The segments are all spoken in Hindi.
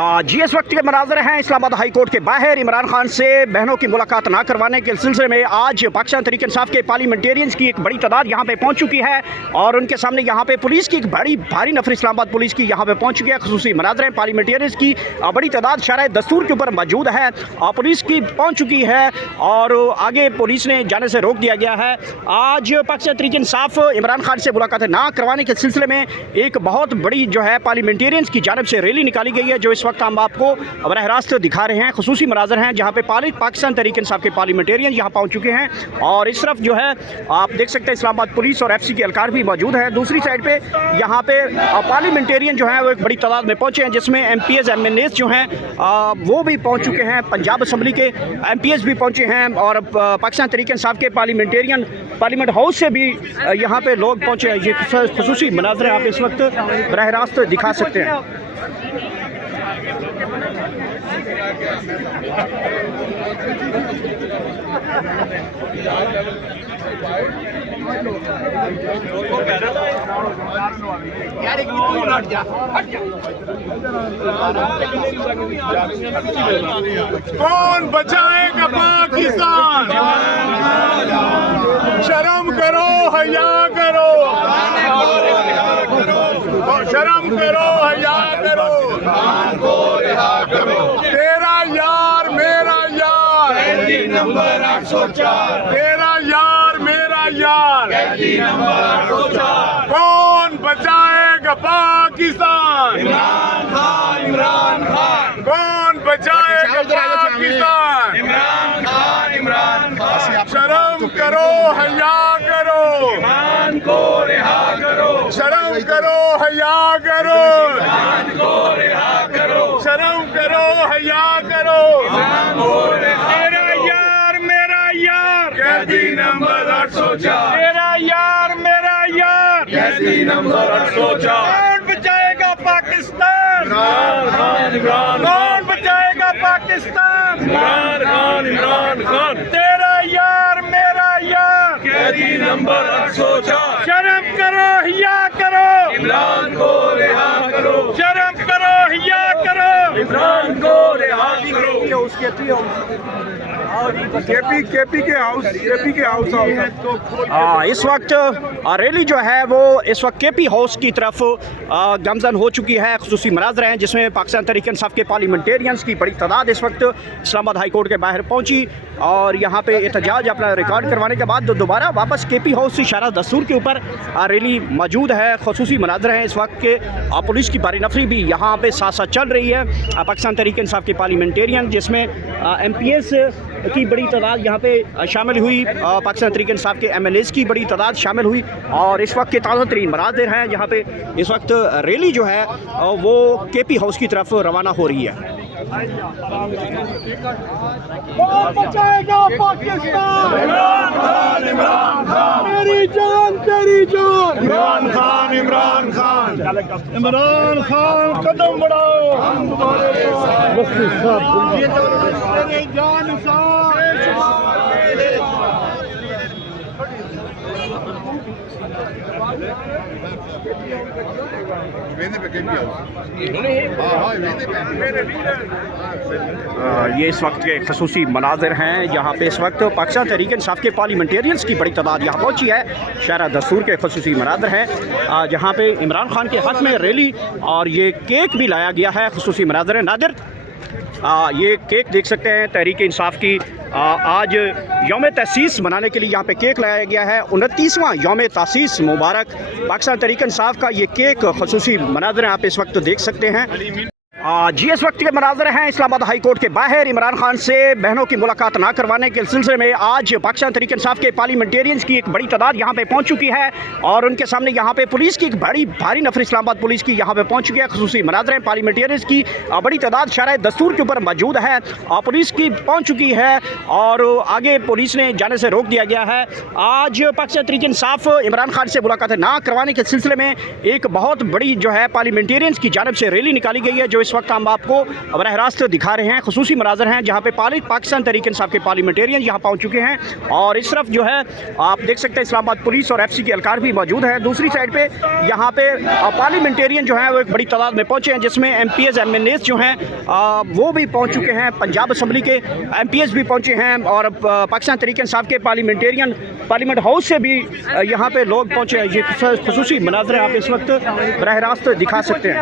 जी इस वक्त के मनाज़र हैं इस्लामाबाद हाई कोर्ट के बाहर। इमरान खान से बहनों की मुलाकात ना करवाने के सिलसिले में आज पाकिस्तान तहरीक इंसाफ के पार्लियामेंटेरियंस की एक बड़ी तादाद यहाँ पे पहुँच चुकी है और उनके सामने यहाँ पे पुलिस की एक बड़ी भारी नफर इस्लामाबाद पुलिस की यहाँ पे पहुँच चुकी है। खसूसी मनाज़र हैं, पार्लियामेंटेरियंस की बड़ी तादाद शरह दस्तूर के ऊपर मौजूद है और पुलिस की पहुँच चुकी है और आगे पुलिस ने जाने से रोक दिया गया है। आज पाकिस्तान तहरीक इंसाफ इमरान खान से मुलाकात ना करवाने के सिलसिले में एक बहुत बड़ी जो है पार्लियामेंटेरियंस की जानिब से रैली निकाली गई है, जो इस वक्त हम आपको बरह रास्त दिखा रहे हैं। खसूसी मनाज़र हैं जहाँ पे पाकिस्तान तहरीक इंसाफ के पार्लियामेंटेरियन यहाँ पहुँच चुके हैं और इस तरफ जो है आप देख सकते हैं इस्लामाबाद पुलिस और FC के एहलकार भी मौजूद है। दूसरी साइड पे यहाँ पे पार्लियामेंटेरियन जो हैं वो एक बड़ी तादाद में पहुँचे हैं, जिसमें MPs MNAs जो हैं वो भी पहुँच चुके हैं। पंजाब असम्बली के MPs भी पहुँचे हैं और पाकिस्तान तहरीक इंसाफ के पार्लियामेंटेरियन पार्लियामेंट हाउस से भी यहाँ पे लोग पहुँचे हैं। ये खसूसी मनाज़र आप इस वक्त बरह रास्त दिखा सकते हैं। कौन बचाएगा पाकिस्तान? शर्म करो, हया करो, शर्म करो, हया करो। तेरा यार मेरा यार, नंबर 804। तेरा यार मेरा यार, नंबर 804। कौन बचाएगा पाकिस्तान? इमरान खान, इमरान खान। कौन बचाएगा पाकिस्तान? इमरान खान, इमरान खान। शर्म करो, हया करो, ईमान को रिहा करो। शर्म करो, हया करो, ईमान को रिहा करो। शर्म करो, हया करो, ईमान को रिहा। तेरा यार मेरा यार, कैदी नंबर 804। तेरा यार मेरा यार, कैदी नंबर 804। कौन बचाएगा पाकिस्तान? इमरान खान, इमरान। कौन बचाएगा पाकिस्तान? इमरान खान, इमरान खान। तेरा यार मेरा यार, कैदी नंबर 804। शर्म करो, हिया करो, इमरान को रिहा करो। शर्म करो, हिया करो, इमरान को रिहा करो। केपी के हाउस इस वक्त रैली जो है वो इस वक्त KP हाउस की तरफ गमजन हो चुकी है। खसूसी मनाज़र हैं जिसमें पाकिस्तान तहरीक इंसाफ के पार्लियामेंटेरियंस की बड़ी तादाद इस वक्त इस्लामाबाद हाई कोर्ट के बाहर पहुंची और यहाँ पे एहतजाज अपना रिकॉर्ड करवाने के बाद दोबारा वापस KP हाउस से शरह दस्तूर के ऊपर रैली मौजूद है। खसूसी मनाज़र हैं इस वक्त के पुलिस की बारी नफरी भी यहाँ पे साथ साथ चल रही है। पाकिस्तान तहरीक इंसाफ के पार्लियामेंटेरियन जिसमें MPs की बड़ी तादाद यहाँ पे शामिल हुई, पाकिस्तान तहरीक इंसाफ के MNAs की बड़ी तादाद शामिल हुई और इस वक्त के ताज़ा तरीन मनाज़िर हैं यहाँ पे इस वक्त रैली जो है वो KP हाउस की तरफ रवाना हो रही है। कौन बचाएगा पाकिस्तान? इमरान खान, इमरान खान। मेरी जान तेरी जान, इमरान खान, इमरान खान। इमरान खान कदम बढ़ाओ, हम तुम्हारे साथ। मेरी जान साथ। ये इस वक्त के खसूसी मनाज़िर हैं यहाँ पे इस वक्त पाकिस्तान तहरीक इंसाफ के पार्लियामेंटेरियंस की बड़ी तादाद यहाँ पहुँची है। शरह दस्तूर के खसूसी मनाज़िर हैं जहाँ पे इमरान खान के हक़ में रैली और ये केक भी लाया गया है। खसूसी मनाज़िर हैं नादिर, ये केक देख सकते हैं तहरीक इंसाफ की आज यौम तसीस मनाने के लिए यहाँ पे केक लाया गया है। 29वां यौम तसीस मुबारक पाकिस्तान तहरीक इंसाफ का ये केक खसूसी मनाज़िर आप इस वक्त देख सकते हैं। जी इस वक्त के मनाज़र हैं इस्लामाबाद हाई कोर्ट के बाहर। इमरान खान से बहनों की मुलाकात ना करवाने के सिलसिले में आज पाकिस्तान तहरीक इंसाफ के पार्लियामेंटेरियंस की एक बड़ी तादाद यहाँ पे पहुँच चुकी है और उनके सामने यहाँ पे पुलिस की एक बड़ी भारी नफर इस्लामाबाद पुलिस की यहाँ पे पहुँच चुकी है। खसूसी मनाज़र हैं, पार्लियामेंटेरियंस की बड़ी तादाद शरह दस्तूर के ऊपर मौजूद है और पुलिस की पहुँच चुकी है और आगे पुलिस ने जाने से रोक दिया गया है। आज पाकिस्तान तहरीक इंसाफ इमरान खान से मुलाकात ना करवाने के सिलसिले में एक बहुत बड़ी जो है पार्लियामेंटेरियंस की जानिब से रैली निकाली गई है, जो इस इस वक्त हम आपको बरह रास्त दिखा रहे हैं। खुसूसी मनाज़र हैं जहाँ पे पाकिस्तान तहरीक इंसाफ के पार्लियामेंटेरियन यहाँ पहुँच चुके हैं और इस तरफ जो है आप देख सकते हैं इस्लामाबाद पुलिस और FC के एहलकार भी मौजूद हैं। दूसरी साइड पे यहाँ पे पार्लियामेंटेरियन जो हैं वो एक बड़ी तादाद में पहुँचे हैं, जिसमें MPs MNAs जो हैं वो भी पहुँच चुके हैं। पंजाब असम्बली के MPs भी पहुँचे हैं और पाकिस्तान तहरीक इंसाफ के पार्लियामेंटेरियन पार्लियामेंट हाउस से भी यहाँ पे लोग पहुँचे हैं। ये खुसूसी मनाज़र आप इस वक्त बरह रास्त दिखा सकते हैं।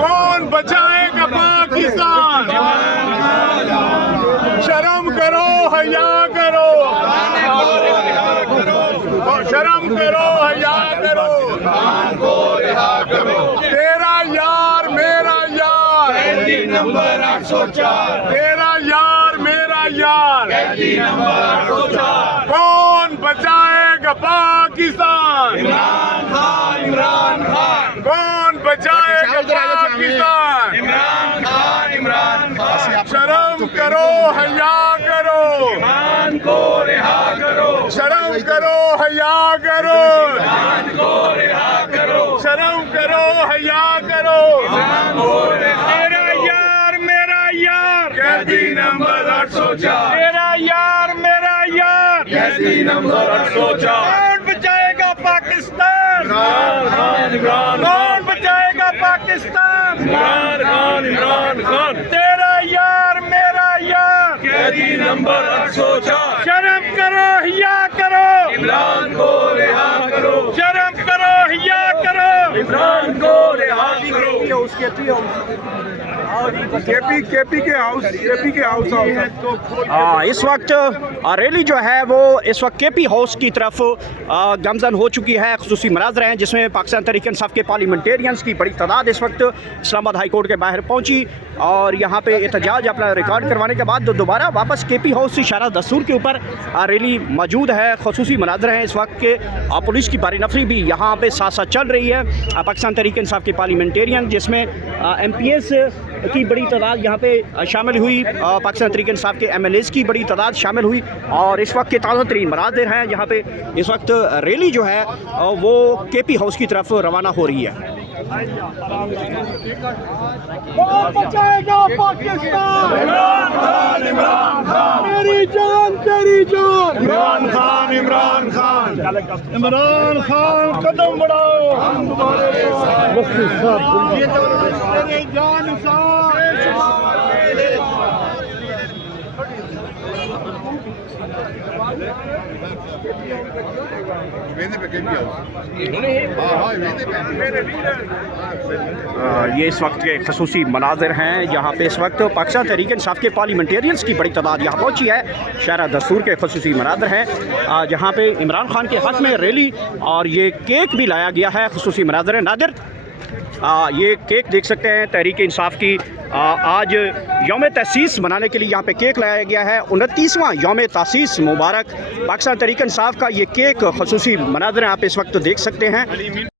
कौन बचाएगा पाकिस्तान? शर्म करो, हया करो, शर्म करो, हया करो। तेरा यार मेरा यार, नंबर 804। तेरा यार मेरा यार, नंबर 804। कौन बचाएगा पाकिस्तान? इमरान खान, इमरान खान। कौन बचाएगा पाकिस्तान? इमरान खान, इमरान खान। शर्म करो, हया करो, ईमान को रिहा करो। शर्म करो, हया करो, ईमान को रिहा करो। शर्म करो, हया करो, ईमान को रिहा। तेरा यार मेरा यार, कैदी नंबर 804। तेरा यार मेरा यार, कैदी नंबर 804। कौन बचाएगा पाकिस्तान? इमरान खान, इमरान। कौन बचाएगा पाकिस्तान? इमरान खान, इमरान खान। तेरा यार मेरा यार, कैदी नंबर 804। शर्म करो, हिया करो, इमरान को रिहा करो। शर्म करो, हिया करो, इमरान को रिहा करो। केपी के हाउस इस वक्त रैली जो है वो इस वक्त KP हाउस की तरफ गमजन हो चुकी है। खुसूसी मनाज़र हैं जिसमें पाकिस्तान तहरीक इंसाफ के पार्लियामेंटेरियंस की बड़ी तादाद इस वक्त इस्लामाबाद हाई कोर्ट के बाहर पहुंची और यहाँ पे एहतजाज अपना रिकॉर्ड करवाने के बाद दोबारा वापस KP हाउस से शारा दस्तूर के ऊपर रैली मौजूद है। खुसूसी मनाज़र हैं इस वक्त के पुलिस की बारी नफरी भी यहाँ पे साथ साथ चल रही है। पाकिस्तान तहरीक इंसाफ के पार्लियामेंटेरियन जिसमें MPs की बड़ी तादाद यहाँ पे शामिल हुई, पाकिस्तान तहरीक इंसाफ के MNAs की बड़ी तादाद शामिल हुई और इस वक्त के ताज़ा तरीन मनाज़िर हैं यहाँ पे इस वक्त रैली जो है वो KP हाउस की तरफ रवाना हो रही है। कौन बचाएगा पाकिस्तान? इमरान खान, इमरान खान। मेरी जान तेरी जान, इमरान खान, इमरान खान। इमरान खान कदम बढ़ाओ, हम तुम्हारे साथ। मेरी जान साथ। ये इस वक्त के खसूसी मनाज़िर हैं जहाँ पे इस वक्त पाकिस्तान तहरीक इंसाफ के पार्लियामेंटेरियंस की बड़ी तादाद यहाँ पहुँची है। शारा दस्तूर के खसूसी मनाज़िर हैं जहाँ पे इमरान खान के हक़ में रैली और ये केक भी लाया गया है। खसूसी मनाज़िर हैं नादिर, ये केक देख सकते हैं तहरीक इंसाफ की आज यौम तसीस मनाने के लिए यहाँ पे केक लाया गया है। 29वां यौम तसीस मुबारक। पाकिस्तान तहरीक इंसाफ का ये केक खसूसी मनाज़िर आप इस वक्त देख सकते हैं।